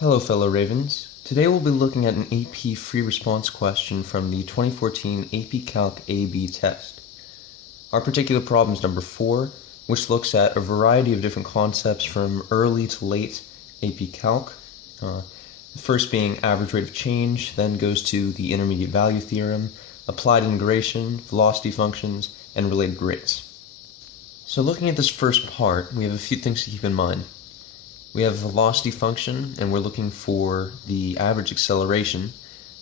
Hello fellow Ravens. Today we'll be looking at an AP free response question from the 2014 AP Calc AB Test. Our particular problem is number 4, which looks at a variety of different concepts from early to late AP Calc. The first being average rate of change, then goes to the intermediate value theorem, applied integration, velocity functions, and related rates. So looking at this first part, we have a few things to keep in mind. We have a velocity function, and we're looking for the average acceleration,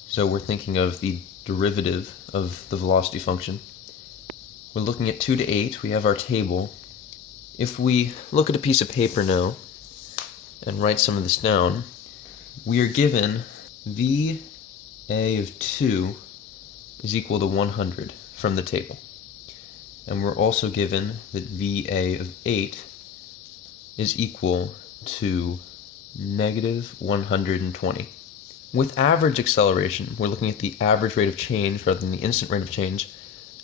so we're thinking of the derivative of the velocity function. We're looking at 2 to 8, we have our table. If we look at a piece of paper now, and write some of this down, we are given VA of 2 is equal to 100 from the table. And we're also given that VA of 8 is equal to negative 120. With average acceleration, we're looking at the average rate of change rather than the instant rate of change.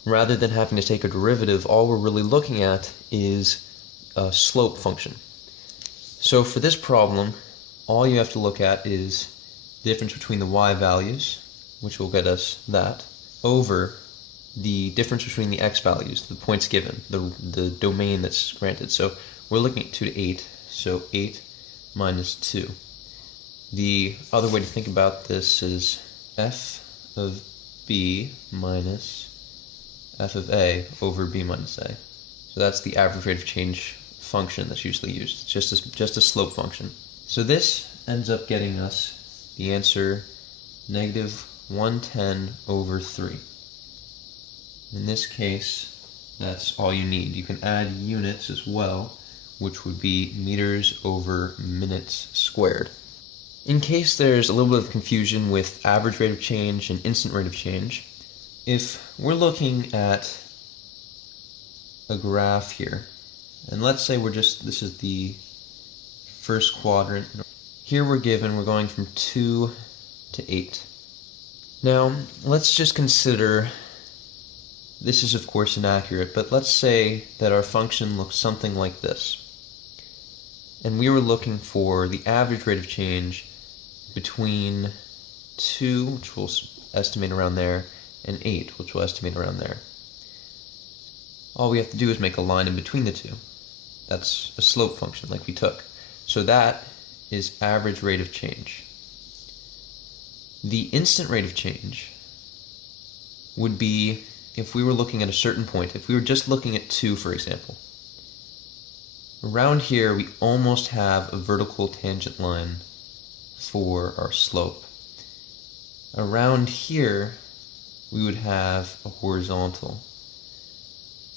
Rather than having to take a derivative, all we're really looking at is a slope function. So for this problem, all you have to look at is the difference between the y values, which will get us that, over the difference between the x values, the points given, the domain that's granted. So we're looking at 2 to 8. So 8 minus 2. The other way to think about this is f of b minus f of a over b minus a. So that's the average rate of change function that's usually used. It's just a slope function. So this ends up getting us the answer negative 110 over 3. In this case, that's all you need. You can add units as well, which would be meters over minutes squared. In case there's a little bit of confusion with average rate of change and instant rate of change, if we're looking at a graph here, and let's say this is the first quadrant. Here we're going from 2 to 8. Now, let's just consider, this is of course inaccurate, but let's say that our function looks something like this. And we were looking for the average rate of change between 2, which we'll estimate around there, and 8, which we'll estimate around there. All we have to do is make a line in between the two. That's a slope function like we took. So that is average rate of change. The instant rate of change would be if we were looking at a certain point. If we were just looking at 2, for example. Around here, we almost have a vertical tangent line for our slope. Around here, we would have a horizontal.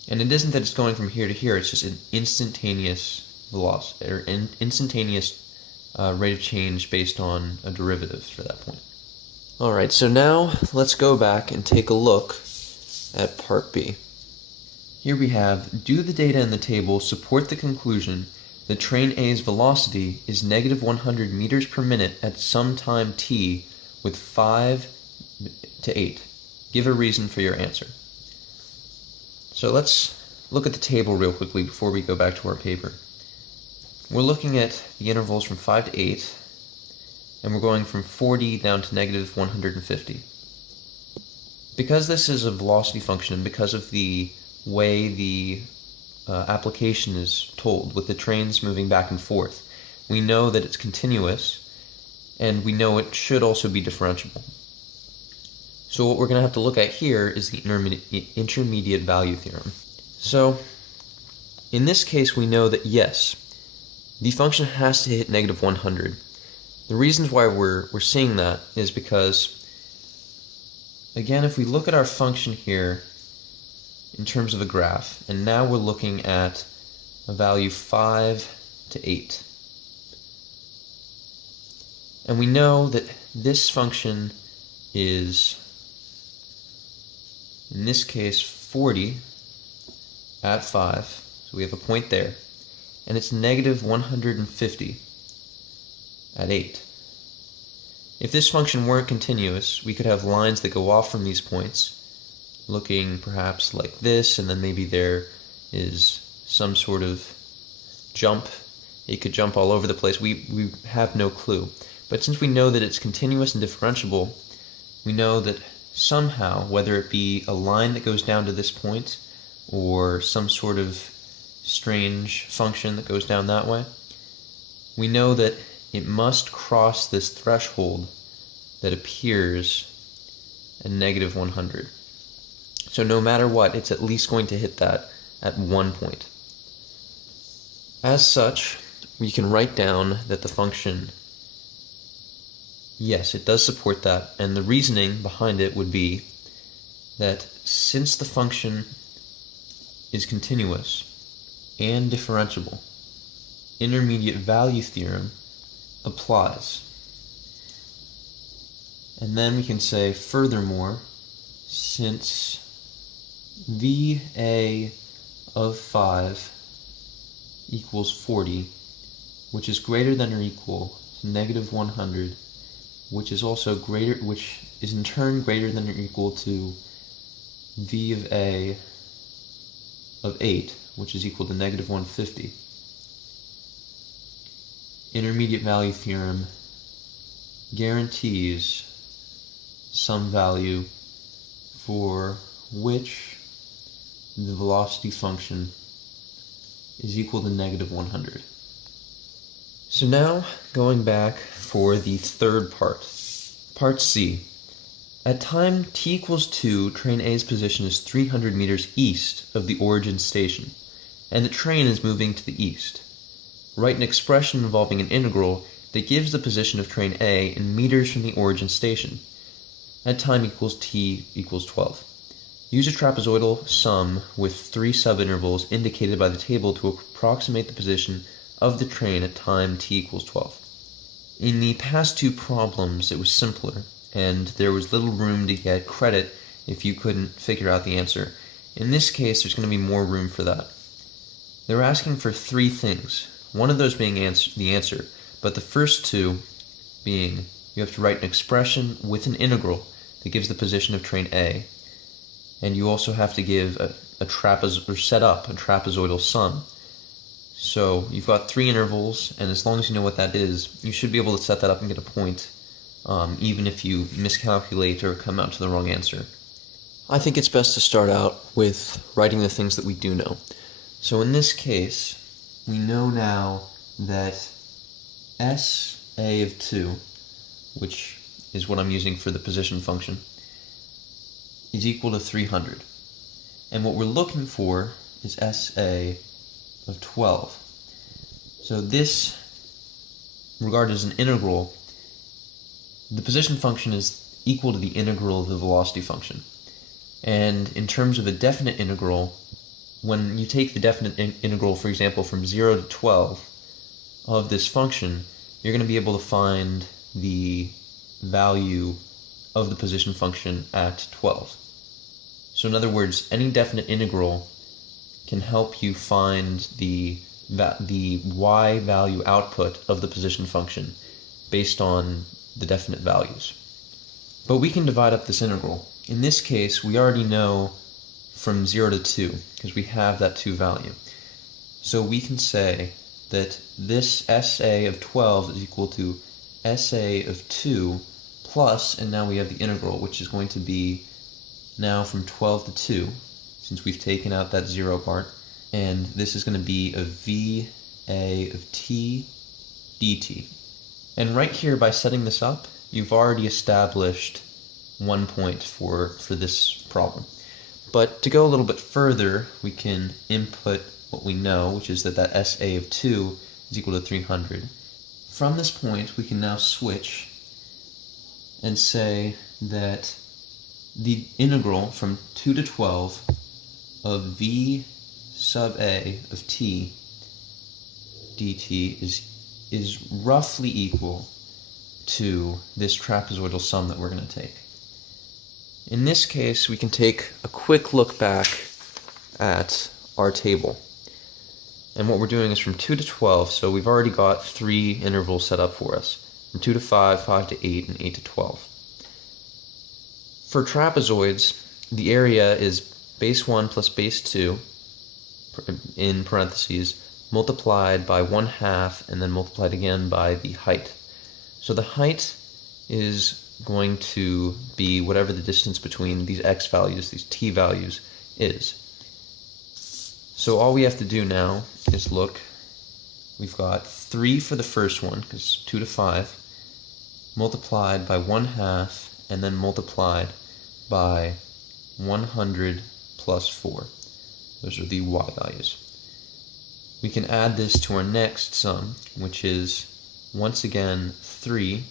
And it isn't that it's going from here to here, it's just an instantaneous velocity, or an instantaneous rate of change based on a derivative for that point. Alright, so now let's go back and take a look at part B. Here we have, do the data in the table support the conclusion that train A's velocity is negative 100 meters per minute at some time t with 5 to 8. Give a reason for your answer. So let's look at the table real quickly before we go back to our paper. We're looking at the intervals from 5 to 8, and we're going from 40 down to negative 150. Because this is a velocity function, and because of the way the application is told, with the trains moving back and forth, we know that it's continuous, and we know it should also be differentiable. So what we're going to have to look at here is the intermediate value theorem. So in this case, we know that yes, the function has to hit negative 100. The reasons why we're seeing that is because, again, if we look at our function here in terms of a graph, and now we're looking at a value 5 to 8. And we know that this function is, in this case, 40 at 5, so we have a point there, and it's negative 150 at 8. If this function weren't continuous, we could have lines that go off from these points, looking perhaps like this, and then maybe there is some sort of jump. It could jump all over the place. We have no clue. But since we know that it's continuous and differentiable, we know that somehow, whether it be a line that goes down to this point or some sort of strange function that goes down that way, we know that it must cross this threshold that appears at negative 100. So no matter what, it's at least going to hit that at one point. As such, we can write down that the function, yes, it does support that, and the reasoning behind it would be that since the function is continuous and differentiable, intermediate value theorem applies. And then we can say, furthermore, since VA of 5 equals 40, which is greater than or equal to negative 100, which is in turn greater than or equal to V of A of 8, which is equal to negative 150. Intermediate value theorem guarantees some value for which the velocity function is equal to negative 100. So now, going back for the third part, part C. At time t equals 2, train A's position is 300 meters east of the origin station, and the train is moving to the east. Write an expression involving an integral that gives the position of train A in meters from the origin station at time equals t equals 12. Use a trapezoidal sum with 3 subintervals indicated by the table to approximate the position of the train at time t equals 12. In the past two problems, it was simpler, and there was little room to get credit if you couldn't figure out the answer. In this case, there's going to be more room for that. They're asking for 3 things, one of those being the answer, but the first 2 being you have to write an expression with an integral that gives the position of train A, and you also have to give set up a trapezoidal sum. So you've got 3 intervals, and as long as you know what that is, you should be able to set that up and get a point, even if you miscalculate or come out to the wrong answer. I think it's best to start out with writing the things that we do know. So in this case, we know now that SA of 2, which is what I'm using for the position function, is equal to 300. And what we're looking for is SA of 12. So this, regarded as an integral, the position function is equal to the integral of the velocity function. And in terms of a definite integral, when you take the definite integral, for example, from 0 to 12 of this function, you're going to be able to find the value of the position function at 12. So in other words, any definite integral can help you find the y value output of the position function based on the definite values. But we can divide up this integral. In this case, we already know from 0 to 2, because we have that 2 value. So we can say that this SA of 12 is equal to SA of 2 plus, and now we have the integral, which is going to be now from 12 to 2, since we've taken out that 0 part, and this is going to be a VA of t dt. And right here, by setting this up, you've already established 1 point for this problem. But to go a little bit further, we can input what we know, which is that SA of 2 is equal to 300. From this point, we can now switch and say that the integral from 2 to 12 of V sub A of t dt is roughly equal to this trapezoidal sum that we're going to take. In this case, we can take a quick look back at our table. And what we're doing is from 2 to 12, so we've already got 3 intervals set up for us. From 2 to 5, 5 to 8, and 8 to 12. For trapezoids, the area is base 1 plus base 2, in parentheses, multiplied by 1/2, and then multiplied again by the height. So the height is going to be whatever the distance between these x values, these t values, is. So all we have to do now is look. We've got 3 for the first one, because 2 to 5, multiplied by 1/2, and then multiplied by 100 plus 4. Those are the y values. We can add this to our next sum, which is, once again, 3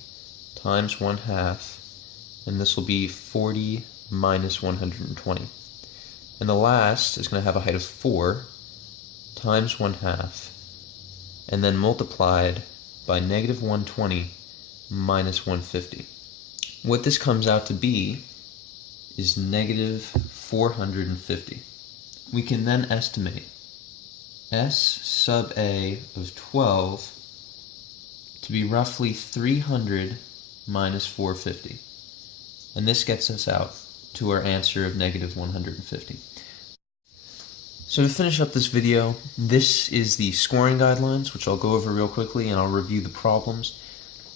times 1/2, and this will be 40 minus 120. And the last is going to have a height of 4 times 1/2, and then multiplied by negative 120 minus 150. What this comes out to be is negative 450. We can then estimate S sub A of 12 to be roughly 300 minus 450. And this gets us out to our answer of negative 150. So to finish up this video, this is the scoring guidelines, which I'll go over real quickly, and I'll review the problems.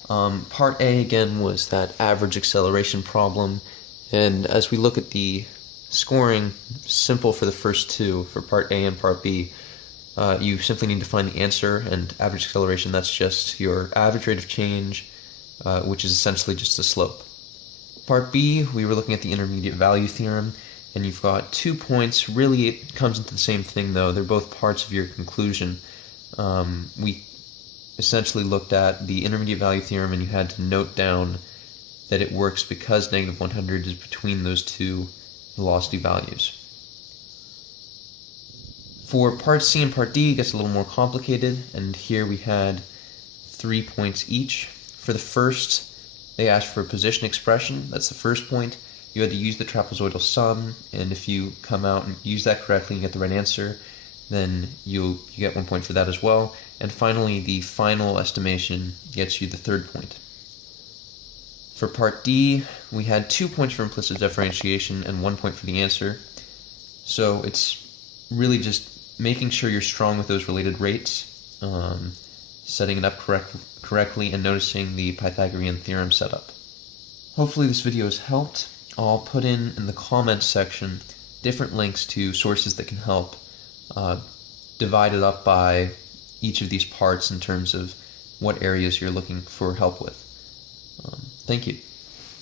Part A, again, was that average acceleration problem, and as we look at the scoring, simple for the first two, for Part A and Part B, you simply need to find the answer, and average acceleration, that's just your average rate of change, which is essentially just the slope. Part B, we were looking at the intermediate value theorem, and you've got 2 points. Really, it comes into the same thing, though. They're both parts of your conclusion. We essentially looked at the intermediate value theorem, and you had to note down that it works because negative 100 is between those two velocity values. For Part C and Part D, it gets a little more complicated, and here we had 3 points each. For the first, they asked for a position expression. That's the first point. You had to use the trapezoidal sum, and if you come out and use that correctly and get the right answer, then you get 1 point for that as well. And finally, the final estimation gets you the third point. For Part D, we had 2 points for implicit differentiation and 1 point for the answer. So it's really just making sure you're strong with those related rates, setting it up correctly, and noticing the Pythagorean theorem setup. Hopefully this video has helped. I'll put in the comments section different links to sources that can help, divided up by each of these parts in terms of what areas you're looking for help with. Thank you.